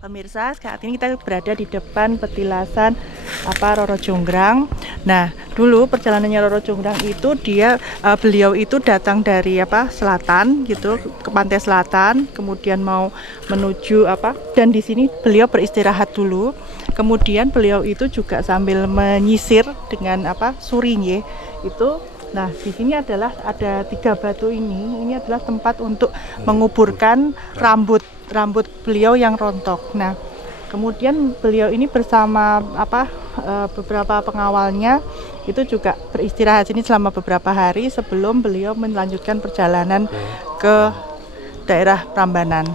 Pemirsa, saat ini kita berada di depan petilasan Roro Jonggrang. Nah, dulu perjalanannya Roro Jonggrang itu beliau itu datang dari selatan gitu ke pantai selatan, kemudian mau menuju dan di sini beliau beristirahat dulu. Kemudian beliau itu juga sambil menyisir dengan surinya itu. Nah, di sini adalah ada 3 batu ini. Ini adalah tempat untuk menguburkan rambut beliau yang rontok. Nah, kemudian beliau ini bersama beberapa pengawalnya itu juga beristirahat sini selama beberapa hari sebelum beliau melanjutkan perjalanan ke daerah Prambanan.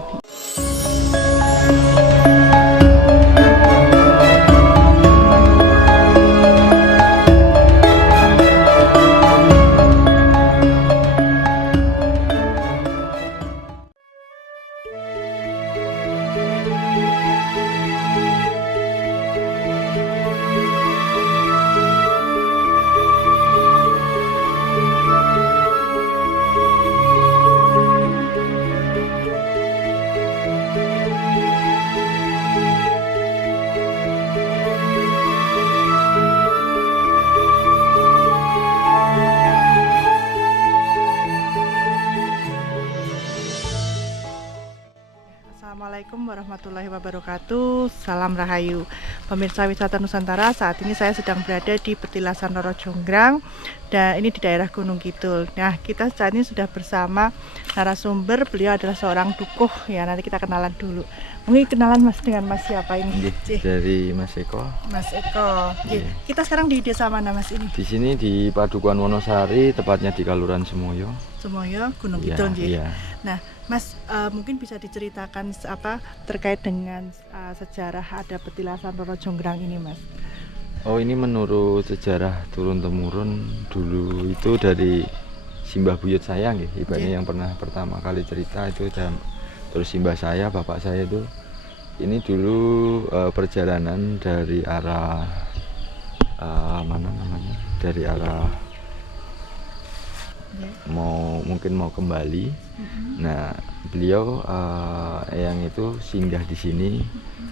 Assalamualaikum warahmatullahi wabarakatuh. Salam Rahayu. Pemirsa wisata Nusantara, saat ini saya sedang berada di petilasan Roro Jonggrang dan ini di daerah Gunung Kidul. Nah, kita saat ini sudah bersama narasumber. Beliau adalah seorang dukuh ya. Nanti kita kenalan dulu. Mungkin kenalan Mas dengan Mas siapa ini? Dari Mas Eko. Mas Eko. Kita sekarang di desa mana Mas ini? Di sini di Padukuhan Wonosari, tepatnya di Kaluran Semoyo. Semoyo, Gunung Kidul. Iya. Nah, Mas, mungkin bisa diceritakan terkait dengan sejarah ada petilasan Roro Jonggrang ini, Mas? Oh, ini menurut sejarah turun-temurun dulu itu dari simbah buyut saya, ibaratnya yang pernah pertama kali cerita itu, terus simbah saya, bapak saya itu, ini dulu perjalanan dari arah mana namanya? Dari arah mungkin mau kembali. Nah, beliau yang itu singgah di sini,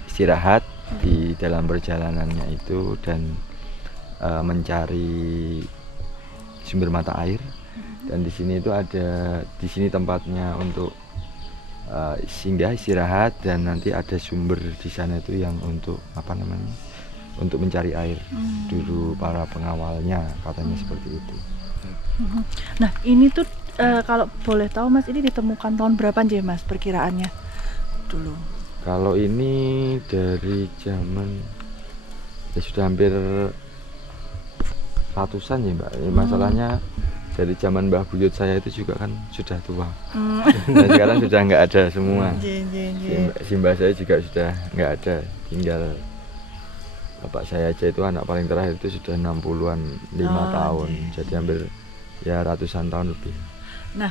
istirahat di dalam perjalanannya itu dan mencari sumber mata air. Dan di sini itu ada tempatnya untuk singgah istirahat, dan nanti ada sumber di sana itu yang untuk untuk mencari air. Dulu para pengawalnya katanya seperti itu. Nah, ini tuh kalau boleh tahu Mas, ini ditemukan tahun berapa aja Mas perkiraannya dulu? Kalau ini dari zaman sudah hampir ratusan ya Mbak. Masalahnya dari zaman Mbah Buyut saya itu juga kan sudah tua. Dan sekarang sudah nggak ada semua. Simbah saya juga sudah nggak ada. Tinggal bapak saya aja itu anak paling terakhir itu sudah 60-an 5 tahun. Jadi hampir ya ratusan tahun lebih. Nah,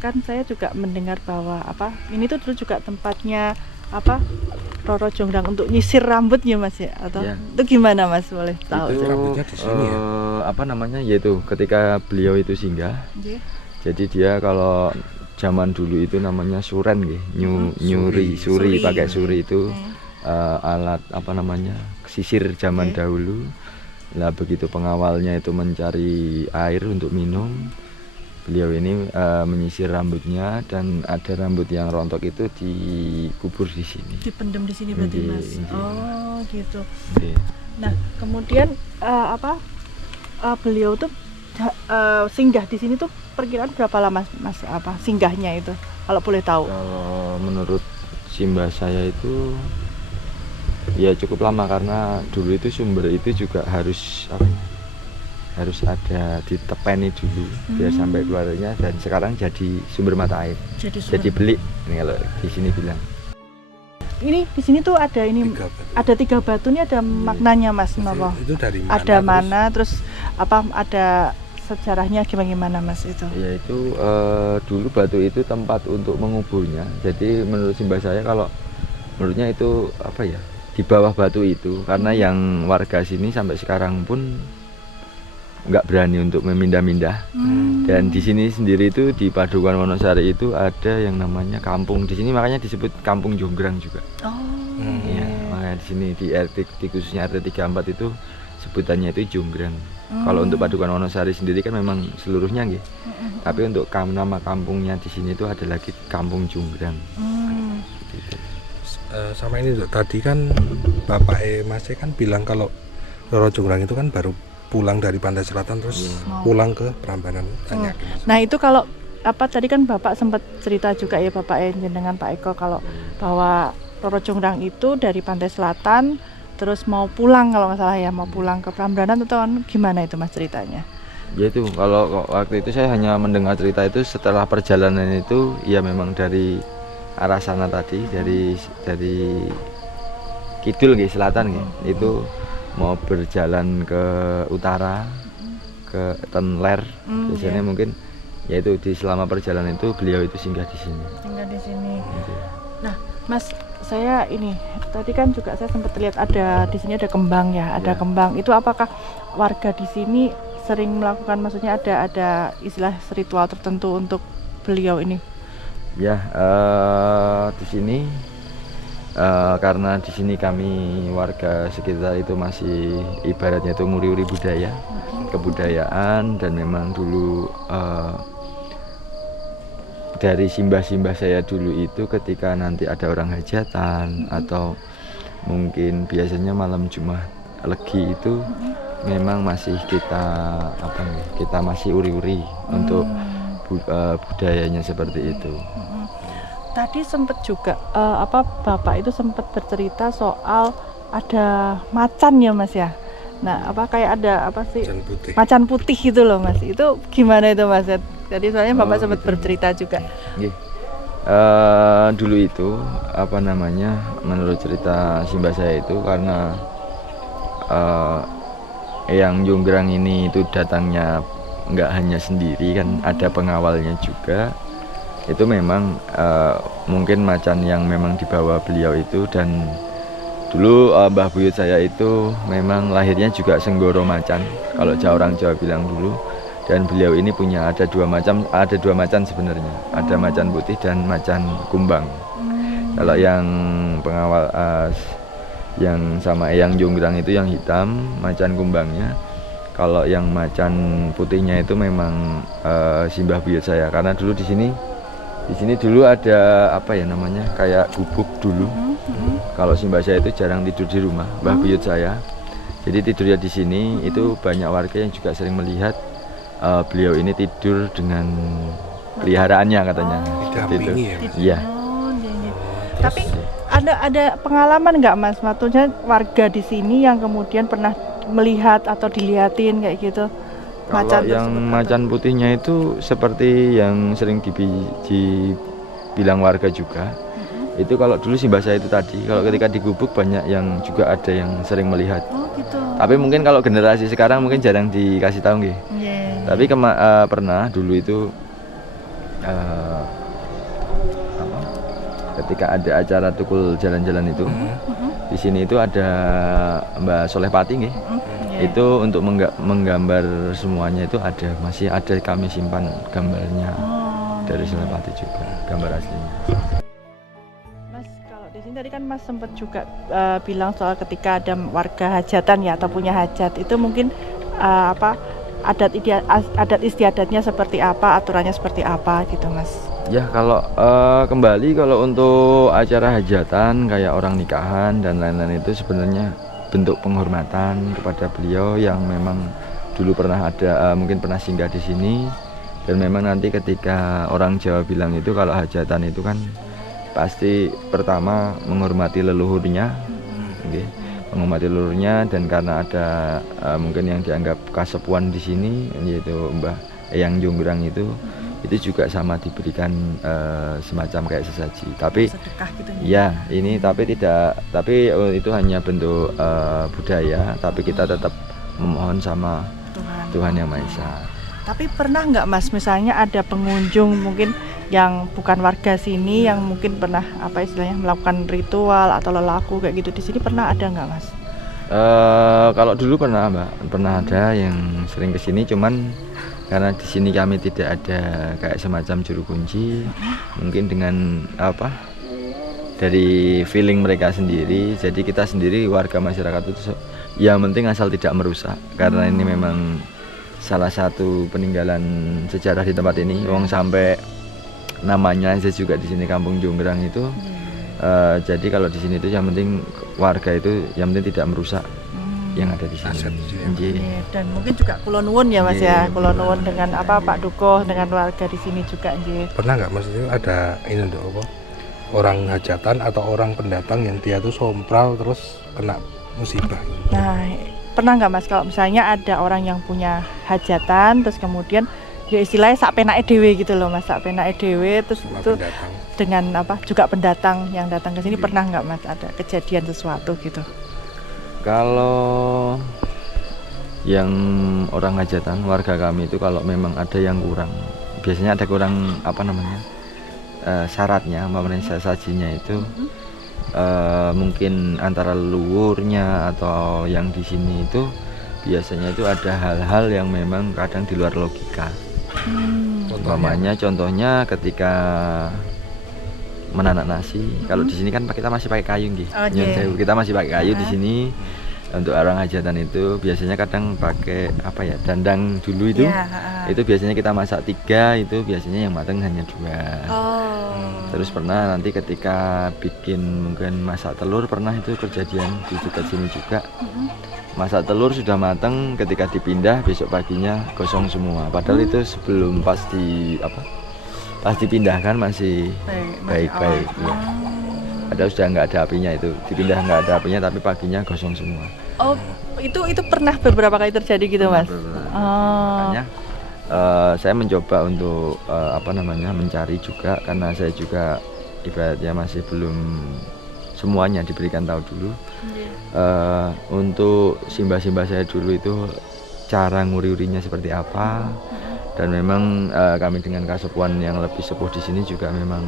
kan saya juga mendengar bahwa ini tuh dulu juga tempatnya Roro Jonggrang untuk nyisir rambut ya Mas ya, atau itu gimana Mas, boleh tahu? Itu rambutnya di sini ya. Yaitu ketika beliau itu singgah. Jadi dia kalau zaman dulu itu namanya suren suri pakai suri itu alat sisir zaman dahulu. Lah begitu pengawalnya itu mencari air untuk minum, beliau ini menyisir rambutnya, dan ada rambut yang rontok itu dikubur di sini. Dipendam di sini berarti Mas. Oh, gitu. Nah, kemudian beliau tuh singgah di sini tuh perkiraan berapa lama Mas singgahnya itu, kalau boleh tahu? Kalau menurut simbah saya itu ya cukup lama, karena dulu itu sumber itu juga harus ada ditepeni dulu biar sampai keluarnya, dan sekarang jadi sumber mata air. Jadi belik ini kalau di sini bilang. Ini di sini tuh ada ada 3 batu ini, ada maknanya Mas Nopo. Itu dari mana? Ada mana, terus ada sejarahnya gimana Mas itu? Ya itu dulu batu itu tempat untuk menguburnya. Jadi menurut simbah saya, kalau menurutnya itu di bawah batu itu, karena yang warga sini sampai sekarang pun nggak berani untuk memindah-mindah. Dan di sini sendiri itu di Padukuhan Wonosari itu ada yang namanya kampung di sini, makanya disebut Kampung Jonggrang juga. Oh. Ya, makanya di sini di RT di khususnya RT 34 itu sebutannya itu Jonggrang. Kalau untuk Padukuhan Wonosari sendiri kan memang seluruhnya nggih. Tapi untuk nama kampungnya di sini itu ada lagi Kampung Jonggrang. Gitu. Sama ini tadi kan Bapak Mas kan bilang kalau Roro Jonggrang itu kan baru pulang dari pantai selatan terus pulang ke Prambanan. Tanya Mas. Nah itu kalau apa tadi kan Bapak sempat cerita juga ya Bapak dengan Pak Eko kalau bahwa Roro Jonggrang itu dari pantai selatan terus mau pulang kalau nggak salah ya, mau pulang ke Prambanan atau gimana itu Mas ceritanya? Ya itu kalau waktu itu saya hanya mendengar cerita itu setelah perjalanan itu ya memang dari arah sana tadi dari kidul nggih, selatan nggih. Itu mau berjalan ke utara ke Tenler. Biasanya mungkin yaitu di selama perjalanan itu beliau itu singgah di sini. Singgah di sini. Gitu. Nah, Mas, saya ini tadi kan juga saya sempat lihat ada di sini ada kembang ya, ada kembang. Itu apakah warga di sini sering melakukan, maksudnya ada istilah ritual tertentu untuk beliau ini? Ya, di sini karena di sini kami warga sekitar itu masih ibaratnya itu nguri-uri budaya, kebudayaan, dan memang dulu dari simbah-simbah saya dulu itu ketika nanti ada orang hajatan atau mungkin biasanya malam Jumat Legi itu memang masih kita masih uri-uri untuk budayanya seperti itu. Tadi sempat juga Bapak itu sempat bercerita soal ada macan ya Mas ya. Nah, kayak ada apa sih? Macan putih gitu loh Mas. Itu gimana itu Mas? Tadi soalnya Bapak sempat bercerita juga. Dulu itu menurut cerita simbah saya itu karena Eyang Jonggrang ini itu datangnya nggak hanya sendiri kan, ada pengawalnya juga. Itu memang mungkin macan yang memang dibawa beliau itu, dan dulu Mbah Buyut saya itu memang lahirnya juga Senggoro Macan kalau orang Jawa bilang dulu, dan beliau ini punya ada dua macan sebenarnya, ada macan putih dan macan kumbang. Kalau yang pengawal yang sama Eyang Jonggrang itu yang hitam macan kumbangnya. Kalau yang macan putihnya itu memang simbah buyut saya, karena dulu di sini dulu ada kayak gubuk dulu. Kalau simbah saya itu jarang tidur di rumah Mbah Buyut saya, jadi tidurnya di sini. Itu banyak warga yang juga sering melihat beliau ini tidur dengan peliharaannya katanya. Didampingi ya? Iya. Tapi ada pengalaman nggak Mas, maksudnya warga di sini yang kemudian pernah melihat atau dilihatin kayak gitu? Kalau yang macan putihnya itu seperti yang sering dibilang warga juga. Itu kalau dulu simbah saya itu tadi, kalau ketika di gubuk banyak yang juga ada yang sering melihat. Oh gitu. Tapi mungkin kalau generasi sekarang mungkin jarang dikasih tahu nggih. Tapi pernah dulu itu ketika ada acara tukul jalan-jalan itu, di sini itu ada Mbak Soleh Pati nggih. Itu untuk menggambar semuanya itu masih ada kami simpan gambarnya dari Soleh Pati juga, gambar aslinya. Mas, kalau di sini tadi kan Mas sempat juga bilang soal ketika ada warga hajatan ya atau punya hajat, itu mungkin adat istiadatnya seperti apa, aturannya seperti apa gitu Mas? Ya kalau kembali kalau untuk acara hajatan kayak orang nikahan dan lain-lain itu sebenarnya bentuk penghormatan kepada beliau yang memang dulu pernah ada mungkin pernah singgah di sini. Dan memang nanti ketika orang Jawa bilang itu kalau hajatan itu kan pasti pertama menghormati leluhurnya, menghormati leluhurnya, dan karena ada mungkin yang dianggap kasepuan di sini yaitu Mbah Eyang Jonggrang itu juga sama diberikan semacam kayak sesaji. Tapi sedekah gitu ya ini tapi itu hanya bentuk budaya, tapi kita tetap memohon sama Tuhan Yang Maha Esa. Tapi pernah nggak Mas, misalnya ada pengunjung mungkin yang bukan warga sini yang mungkin pernah melakukan ritual atau lelaku kayak gitu di sini, pernah ada nggak Mas? Kalau dulu pernah Mbak, pernah ada yang sering kesini, cuman karena di sini kami tidak ada kayak semacam juru kunci, mungkin dengan apa dari feeling mereka sendiri, jadi kita sendiri warga masyarakat itu yang penting asal tidak merusak, karena ini memang salah satu peninggalan sejarah di tempat ini. Wong sampai namanya aja juga di sini Kampung Jonggrang itu. Jadi kalau di sini itu yang penting warga itu yang penting tidak merusak yang ada di sini. Aset, Iya, dan mungkin juga Kulon Nuwun ya Mas ya, Kulon Nuwun dengan apa Pak Dukuh dengan warga di sini juga nggih. Pernah nggak maksudnya ada ini untuk apa? Orang hajatan atau orang pendatang yang dia tuh sompral terus kena musibah. Nah, pernah nggak Mas kalau misalnya ada orang yang punya hajatan terus kemudian ya istilahnya sak penake dhewe gitu loh Mas, sak penake dhewe terus Sama itu pendatang. dengan apa juga pendatang yang datang ke sini pernah nggak Mas ada kejadian sesuatu gitu? Kalau yang orang hajatan warga kami itu kalau memang ada yang kurang, biasanya ada kurang apa namanya syaratnya, umpamanya sajinya itu mungkin antara leluhurnya atau yang di sini itu biasanya itu ada hal-hal yang memang kadang di luar logika. Contohnya ketika menanak nasi, kalau di sini kan kita masih pakai kayu nggih. Oh, Nyun iya. sewu, kita masih pakai kayu di sini. Untuk orang hajatan itu biasanya kadang pakai apa ya, dandang dulu itu. Iya, Itu biasanya kita masak 3, itu biasanya yang matang hanya 2. Oh. Terus pernah nanti ketika bikin mungkin masak telur, pernah itu kejadian di dekat sini juga. Masak telur sudah matang, ketika dipindah besok paginya gosong semua. Padahal itu sebelum pas dipindahkan masih baik-baik. Ya. Padahal sudah nggak ada apinya, itu dipindah nggak ada apinya, tapi paginya gosong semua. Oh, itu pernah beberapa kali terjadi gitu Mas? Oh. Makanya saya mencoba untuk mencari juga, karena saya juga ibaratnya masih belum semuanya diberikan tahu dulu. Untuk simbah-simbah saya dulu itu cara nguri-urinya seperti apa, dan memang kami dengan kasepuan yang lebih sepuh di sini juga memang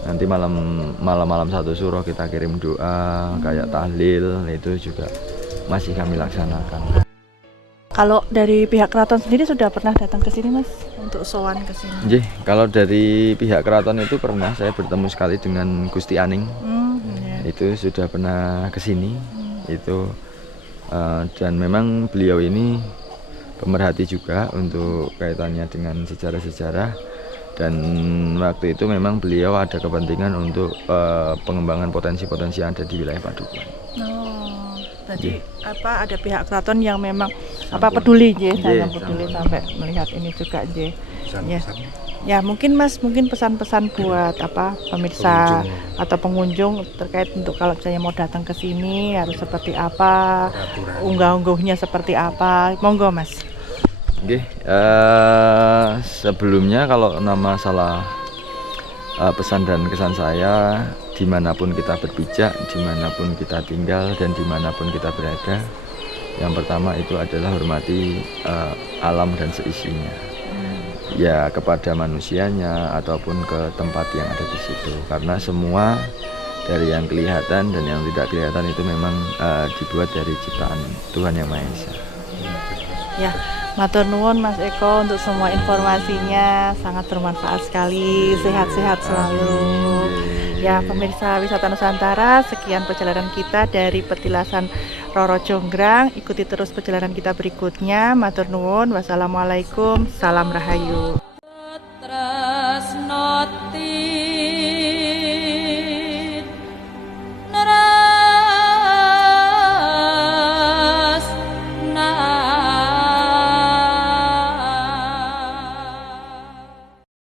nanti malam satu suro kita kirim doa kayak tahlil, itu juga masih kami laksanakan. Kalau dari pihak keraton sendiri sudah pernah datang ke sini Mas untuk sowan ke sini? Nggih, kalau dari pihak keraton itu pernah saya bertemu sekali dengan Gusti Aning. Itu sudah pernah ke sini. Itu dan memang beliau ini pemerhati juga untuk kaitannya dengan sejarah-sejarah, dan waktu itu memang beliau ada kepentingan untuk pengembangan potensi-potensi yang ada di wilayah Padukuhan. Oh, tadi ada pihak keraton yang memang peduli peduli sampai melihat ini juga ya. Ya mungkin Mas, pesan-pesan buat pemirsa atau pengunjung terkait untuk kalau misalnya mau datang ke sini harus seperti apa, unggah-ungguhnya seperti apa, monggo Mas. Oke, sebelumnya kalau masalah pesan dan kesan saya, dimanapun kita berpijak, dimanapun kita tinggal, dan dimanapun kita berada, yang pertama itu adalah hormati alam dan seisinya, ya kepada manusianya ataupun ke tempat yang ada di situ, karena semua dari yang kelihatan dan yang tidak kelihatan itu memang dibuat dari ciptaan Tuhan Yang Maha Esa. Ya. Matur nuwun Mas Eko untuk semua informasinya, sangat bermanfaat sekali, sehat-sehat selalu. Ya pemirsa Wisata Nusantara, sekian perjalanan kita dari Petilasan Roro Jonggrang. Ikuti terus perjalanan kita berikutnya. Matur nuwun, wassalamualaikum, salam rahayu.